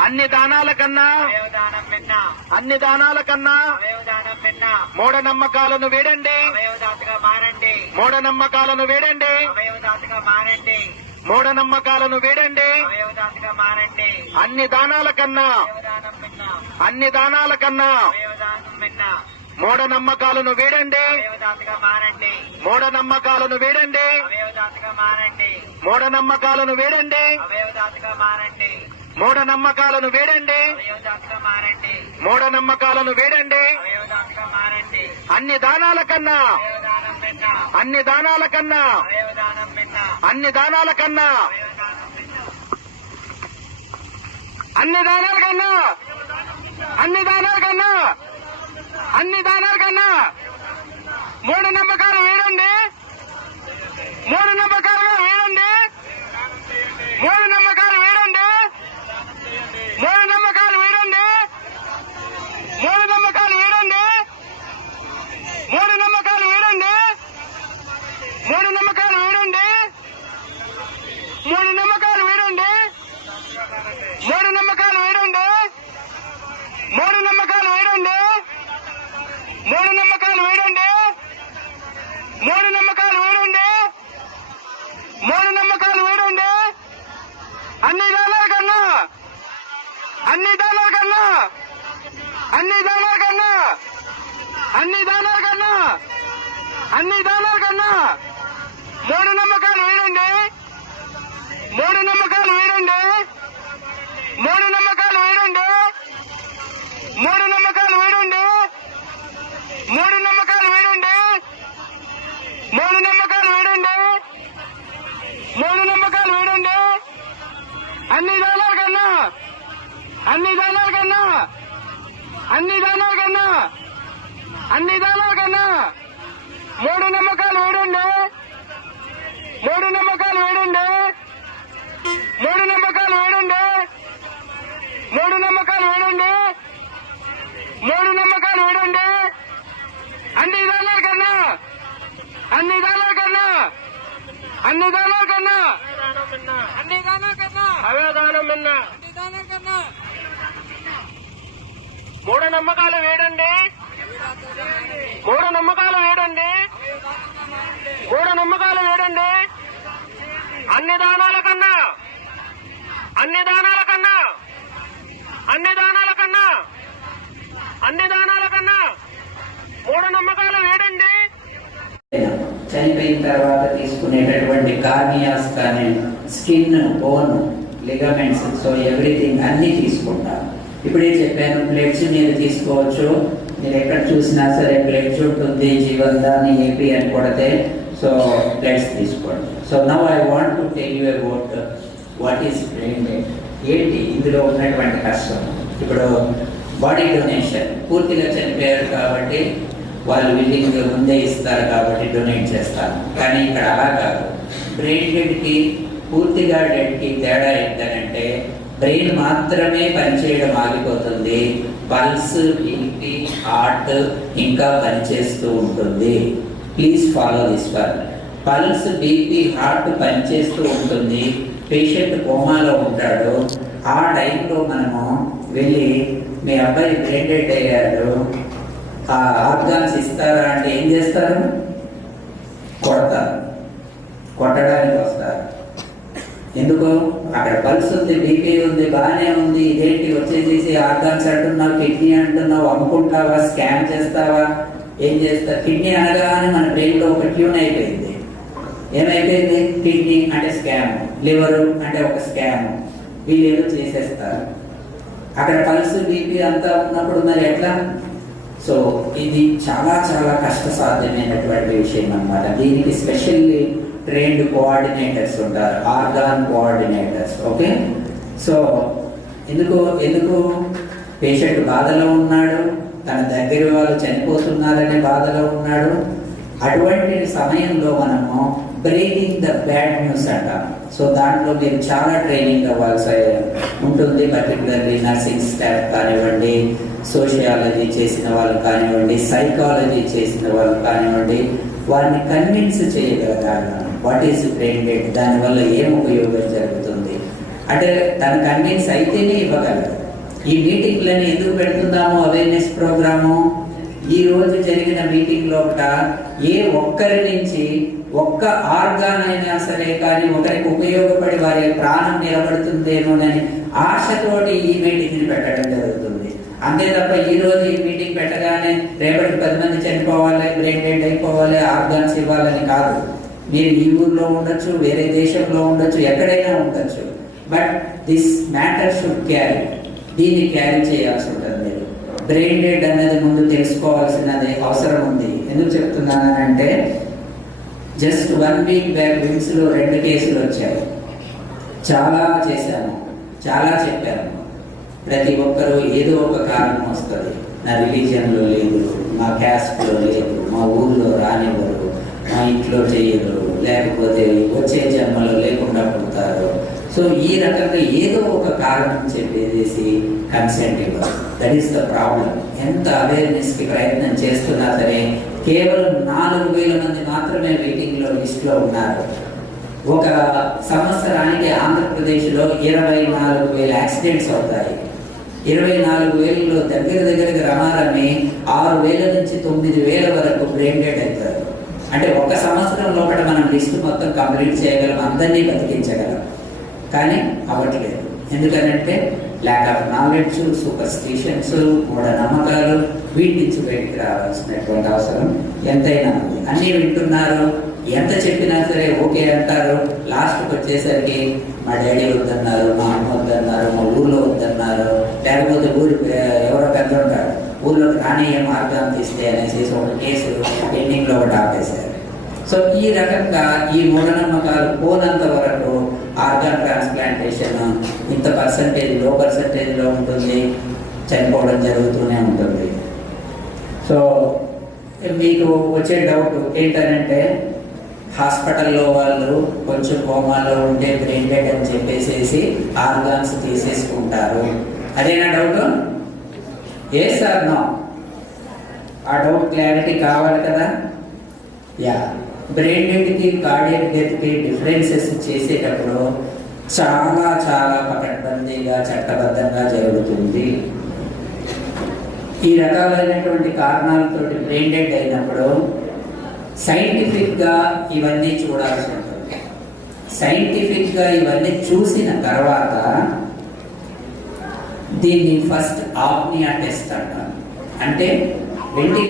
అన్ని దానాల కన్నా. అన్ని దానాల కన్నా. మూఢ మూఢనమ్మకాలను వేడండి. మూఢనమ్మకాలను వేడండి. మూఢనమ్మకాలను వేడండి. అన్ని దానాల కన్నా. అన్ని దానాల కన్నా. మూఢ మూఢనమ్మకాలను వేడండి. మూఢనమ్మకాలను వేడండి. మూఢనమ్మకాలను వీడండి. అవయవదాతగా మారండి. మూఢనమ్మకాలను వీడండి. మారండి. మూఢనమ్మకాలను వీడండి. అన్ని దానాల కన్నా. అన్ని దానాల కన్నా. అన్ని దానాల కన్నా. అన్ని దానాల కన్నా. అన్ని దానాల కన్నా. అన్ని దానాల కన్నా. మూడు నమ్మకాలు వేడండి. నమ్మకాలు వీడండి. మూడు నమ్మకాలు వీడండి. మూడు నమ్మకాలు వీడండి. మూడు నమ్మకాలు వీడండి. మూడు నమ్మకాలు వీడండి. మూడు నమ్మకాలు వీడండి. మూడు నమ్మకాలు వీడండి. అన్ని దానాల కన్నా. అన్ని దానాల కన్నా. అన్ని దానాల కన్నా. అన్ని దానాల కన్నా. అన్ని దానాల కన్నా మూడు నమ్మకాలు వేడండి మూడు నమ్మకాలు వేడండి మూడు నమ్మకాలు వేడండి మూడు నమ్మకాలు వేడండి మూడు నమ్మకాలు వేడండి మూడు నమ్మకాలు వేడండి మూడు నమ్మకాలు వేడండి అన్ని దానాల కన్నా అన్ని దానాల కన్నా అన్ని దానాల కన్నా అన్ని దానాల కన్నా మూడు నమ్మకాలు వేడండి. మూడు నమ్మకాలు వేడండి. మూడు నమ్మకాలు వేడండి. మూడు నమ్మకాలు వేడండి. మూడు నమ్మకాలు వేడండి. అన్ని దానాల కన్నా అన్ని దానాల కన్నా అన్ని దానాల కన్నా అన్ని దానాల కన్నా. దానాల కన్నా మూడు నమ్మకాలు వేడండి. మూడు నమ్మకాలు వేడండి. మూడు నమ్మకాలు వేడండి. అన్ని దానాల కన్నా అన్ని దానాల కన్నా అన్ని దానాల కన్నా అన్ని దానాల కన్నా మూడు నమ్మకాలు వేడండి. చనిపోయిన తర్వాత తీసుకునేటటువంటి కార్నియాస్ కానీ skin bone ligaments so everything అన్నీ తీసుకుంటాను. ఇప్పుడే చెప్పాను? ప్లేట్స్ మీరు తీసుకోవచ్చు. మీరు ఎక్కడ చూసినా సరే ప్లేట్స్ ఉంటుంది జీవందాని ఏపీ అని కొడితే సో ప్లేట్స్ తీసుకోండి. So now I want to tell you about what is brain ఏంటి? ఇందులో ఉన్నటువంటి కష్టం. ఇప్పుడు బాడీ డొనేషన్ పూర్తిగా చనిపోయారు కాబట్టి వాళ్ళు విల్లింగ్ ముందే ఇస్తారు కాబట్టి డొనేట్ చేస్తారు. కానీ ఇక్కడ అలా కాదు. బ్రెయిన్ డెడ్కి పూర్తిగా డెడ్కి తేడా ఏంటంటే బ్రెయిన్ మాత్రమే పనిచేయడం ఆగిపోతుంది. పల్స్ బీపీ హార్ట్ ఇంకా పనిచేస్తూ ఉంటుంది. Please follow this one pulse BP heart పనిచేస్తూ ఉంటుంది. పేషెంట్ కోమాలో ఉంటాడు. ఆ టైంలో మనము వెళ్ళి మీ అబ్బాయి బ్రెయిన్ డెడ్ అయ్యాడు. ఆ ఆర్గాన్స్ ఇస్తారా? అంటే ఏం చేస్తారు? కొడతారు. కొట్టడానికి ఎందుకు? అక్కడ పల్స్ ఉంది బీపీ ఉంది బాగానే ఉంది ఇదేంటి వచ్చేసేసి ఆర్గాన్స్ అంటున్నావు కిడ్నీ అంటున్నావు అమ్ముకుంటావా స్కామ్ చేస్తావా? ఏం చేస్తా? కిడ్నీ అనగానే మన బ్రెయిన్లో ఒక ట్యూన్ అయిపోయింది. ఏమైపోయింది? కిడ్నీ అంటే స్కామ్ లివర్ అంటే ఒక స్కామ్ వీళ్ళు చేసేస్తారు. అక్కడ పల్స్ బీపీ అంతా ఉన్నప్పుడు మరి ఎట్లా? సో ఇది చాలా చాలా కష్టసాధ్యమైనటువంటి విషయం అన్నమాట. దీనికి స్పెషల్లీ ట్రైన్డ్ కోఆర్డినేటర్స్ ఉంటారు ఆర్గాన్ కోఆర్డినేటర్స్ ఓకే సో ఎందుకు ఎందుకు? పేషెంట్ బాధలో ఉన్నాడు తన దగ్గర వాళ్ళు చనిపోతున్నారనే బాధలో ఉన్నాడు. అటువంటి సమయంలో మనము బ్రేకింగ్ ద బ్యాడ్ న్యూస్ అంటాం. సో దాంట్లో మీరు చాలా ట్రైనింగ్ అవ్వాల్సి ఉంటుంది పర్టికులర్లీ నర్సింగ్ స్టాఫ్ కానివ్వండి సోషియాలజీ చేసిన వాళ్ళు కానివ్వండి సైకాలజీ చేసిన వాళ్ళు కానివ్వండి. వారిని కన్విన్స్ చేయగలగాలి. వాట్ ఈస్ బ్రెయిన్ డెడ్ దానివల్ల ఏం ఉపయోగం జరుగుతుంది? అంటే తను కన్విన్స్ అయితేనే ఇవ్వగలరు ఈ మీటింగ్లని ఎందుకు పెడుతున్నాము? అవేర్నెస్ ప్రోగ్రాము ఈ రోజు జరిగిన మీటింగ్ లోపల ఏ ఒక్కరి నుంచి ఒక్క ఆర్గాన్ అయినా సరే కానీ ఒకరికి ఉపయోగపడి వారి ప్రాణం నిలబడుతుందేమోనని ఆశతోటి ఈ మీటింగ్ని పెట్టడం జరుగుతుంది. అంతే తప్ప ఈ రోజు ఈ మీటింగ్ పెట్టగానే రేపటి పది మంది చనిపోవాలి బ్రెయిన్ డెడ్ అయిపోవాలి ఆర్గాన్స్ ఇవ్వాలని కాదు. మీరు ఈ ఊర్లో ఉండొచ్చు వేరే దేశంలో ఉండొచ్చు ఎక్కడైనా ఉండొచ్చు. But this matter should carry దీన్ని క్యారీ చేయాల్సి ఉంటుంది మీరు. బ్రెయిన్ డెడ్ అనేది ముందు తెలుసుకోవాల్సినది అవసరం ఉంది. ఎందుకు చెప్తున్నానంటే జస్ట్ వన్ వీక్ బ్యాక్ విమ్స్లో రెండు కేసులు వచ్చాయి. చాలా చేశాను చాలా చెప్పాను ప్రతి ఒక్కరూ ఏదో ఒక కారణం వస్తుంది. నా రిలీజియన్లో లేదు మా క్యాస్ట్లో లేదు మా ఊర్లో రానివ్వరు మా ఇంట్లో చేయరు లేకపోతే వచ్చే జన్మలో లేకుండా పుడతారు. సో ఈ రకంగా ఏదో ఒక కారణం చెప్పేసి కన్సెంట్ ఇవ్వరు. దట్ ఈస్ ద ప్రాబ్లం ఎంత అవేర్నెస్కి ప్రయత్నం చేస్తున్నా సరే కేవలం నాలుగు వేల మంది మాత్రమే వెయిటింగ్లో లిస్ట్లో ఉన్నారు. ఒక సంవత్సరానికి ఆంధ్రప్రదేశ్లో ఇరవై నాలుగు వేల యాక్సిడెంట్స్ అవుతాయి. ఇరవై నాలుగు వేలలో దగ్గర దగ్గరగా రమారమి ఆరు వేల నుంచి తొమ్మిది వేల వరకు బ్రెయిన్డెడ్ అవుతారు. అంటే ఒక సంవత్సరం లోపల మనం లిస్ట్ మొత్తం కంప్లీట్ చేయగలం అందరినీ బతికించగలం. కానీ అవ్వట్లేదు. ఎందుకనంటే lack of knowledge superstitions మూఢ నమ్మకాలు వీటి నుంచి బయటికి రావాల్సినటువంటి అవసరం ఎంతైనా ఉంది. అన్నీ వింటున్నారు ఎంత చెప్పినా సరే ఓకే అంటారు. లాస్ట్కి వచ్చేసరికి మా డాడీ వద్దన్నారు మా అమ్మ వద్దన్నారు మా ఊళ్ళో వద్దన్నారు. లేకపోతే ఊరి ఎవరో పెద్ద ఉంటారు. ఊళ్ళో కానీ ఏం మార్గం తీస్తే అనేసి ఒక కేసు ఎండింగ్లో ఒకటి ఆపేశారు. సో ఈ రకంగా ఈ మూఢనమ్మకాలు పోనంత వరకు ఆర్గాన్ ట్రాన్స్ప్లాంటేషన్ ఇంత పర్సంటేజ్లో పర్సంటేజ్లో ఉంటుంది. చనిపోవడం జరుగుతూనే ఉంటుంది. సో మీకు వచ్చే డౌట్ ఏంటనంటే హాస్పిటల్లో వాళ్ళు కొంచెం కోమాలో ఉంటే బ్రెయిన్ డెడ్ అని చెప్పేసేసి ఆర్గాన్స్ తీసేసుకుంటారు. అదేనా డౌట్? ఏ సార్ నో ఆ డౌట్ క్లారిటీ కావాలి కదా? యా బ్రెయిన్ డెత్కి కార్డియక్ డెత్కి డిఫరెన్సెస్ చేసేటప్పుడు చాలా చాలా పకడ్బందీగా చట్టబద్ధంగా జరుగుతుంది. ఈ రకాలైనటువంటి కారణాలతో బ్రెయిన్ డెడ్ అయినప్పుడు సైంటిఫిక్గా ఇవన్నీ చూడాల్సి ఉంటుంది. సైంటిఫిక్గా ఇవన్నీ చూసిన తర్వాత దీన్ని ఫస్ట్ ఆప్నియా టెస్ట్ అంటారు అంటే వెంటి